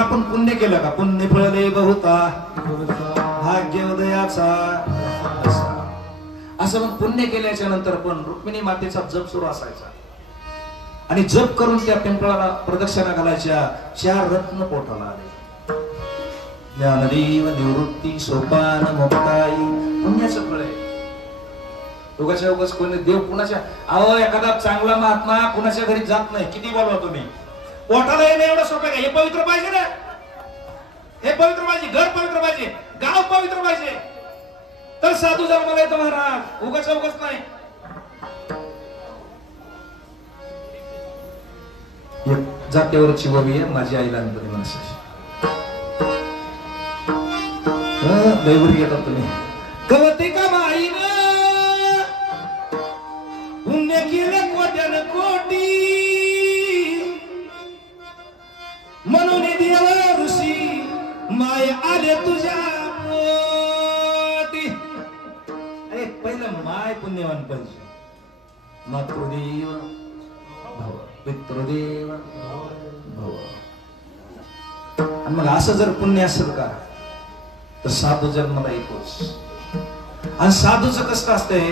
आपण पुण्य केलं का? पुण्य फळले बहुता भाग्योदयाचा, असं मग पुण्य केल्याच्या नंतर पण रुक्मिणी मातेचा जप सुरू असायचा आणि जप करून त्या पिंपळाला प्रदक्षिणा घालायच्या. 4 रत्न पोटाला आले. ज्ञानदेव निवृत्ती सोपान मुक्ताई, पुण्याचं फळ आहे. उगाच्या उगाच कोणी देव कुणाच्या, अहो एखादा चांगला महात्मा कुणाच्या घरी जात नाही, किती बोलवा तुम्ही, पोटाला येणं एवढं सोपं आहे का? हे पवित्र पाहिजे ना, हे पवित्र पाहिजे, घर पवित्र पाहिजे, गाव पवित्र पाहिजे, तर साधू जन्माला येतो महाराज, उगाच्या उगाच नाही. जात्यावरची ववी आहे माझी आई लहानपणी माणसाची. दैवरी येतात तुम्ही. कवते का माईन पुण्य केले कोट्यान कोटी, म्हणून देव ऋषी माय आले तुझ्या पोटी. अरे पहिलं माय पुण्यवान पाहिजे. मातृदेव भव, पितृदेव भव. आणि मग असं जर पुण्य असेल का तर साधू जन्माला येतोच. आणि साधूचं कसं असतंय,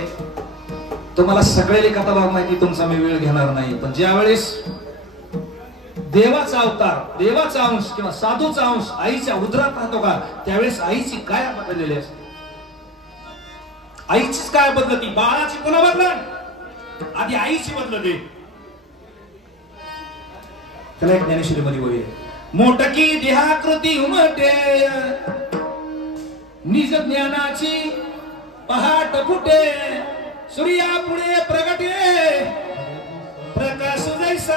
तुम्हाला सगळ्याला कथा भाग माहिती, तुमचा मी वेळ घेणार नाही, पण ज्या वेळेस देवाचा अवतार, देवाचा अंश किंवा साधूचा अंश आईच्या उदरात राहतो का, त्यावेळेस आईची काय बदललेली असते. आईचीच काय बदलती, बाळाची पुन्हा बदल, आधी आईची बदलते. त्याला एक ज्ञानेश्वरी मध्ये होईल, मोटकी देहाकृती उमटे, निज ज्ञानाची पहाट फुटे, सूर्या पुढे प्रगटे प्रकाश जैसा.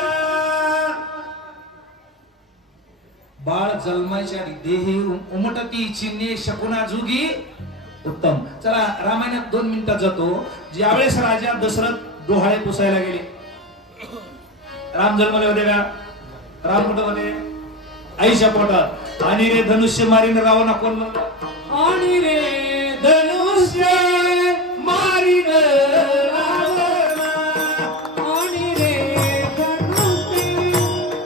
बाळ जन्माच्या देही उमटती चिन्हे शकुना जुगी उत्तम. चला रामायणात 2 मिनिटात जातो. ज्यावेळेस राजा दशरथ डोहाळे पुसायला गेले, राम जन्मले होते का? राम कुठं होते? आईच्या पोटात. आणि रे धनुष्य मारीन रावणा कोण म्हणतो? आणि रे धनुष्य मारीन रावणा, आणि रे धनुष्य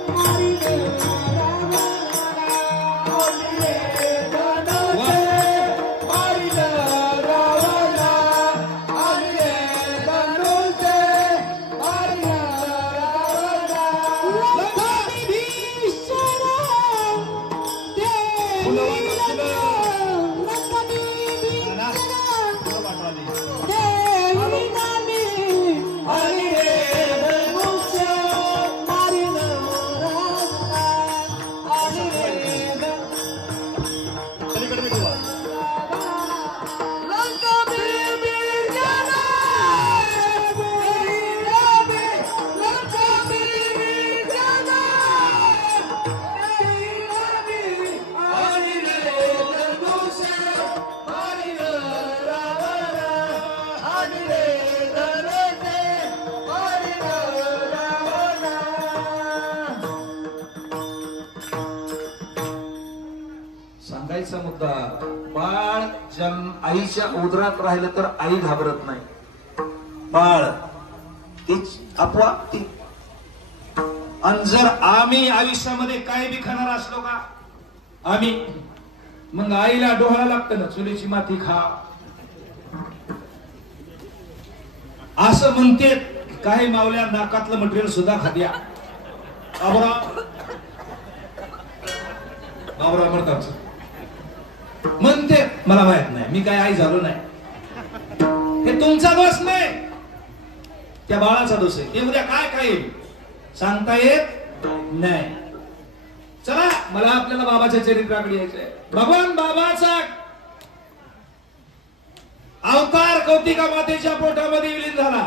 मारीन रावणा, आणि रे धनुष्य मारीन रावणा, आणि रे धनुष्य मारीन रावणा. लंकानी भीषण सांगायचा मुद्दा, बाळ आईच्या उदरात राहिलं तर आई घाबरत नाही. बाळ तीच आपोआप ती. आणि जर आम्ही आयुष्यामध्ये काय बी खाणार असलो का आम्ही, मग आईला डोहायला लागतं ना, चुलीची माती खा असं म्हणते. काही मावल्या नाकातलं मटेरियल सुद्धा खाद्या. बाबरा म्हणतात म्हणते, मला माहित नाही, मी काय आई झालो नाही. हे तुमचा दोष नाही, त्या बाळाचा दोष आहे. ते उद्या काय खाईल सांगता येत नाही. चला, मला आपल्याला बाबाच्या चरित्राकडे यायचंय. भगवान बाबाचा अवतार कौतिका मातेच्या पोटामध्ये विलीन झाला.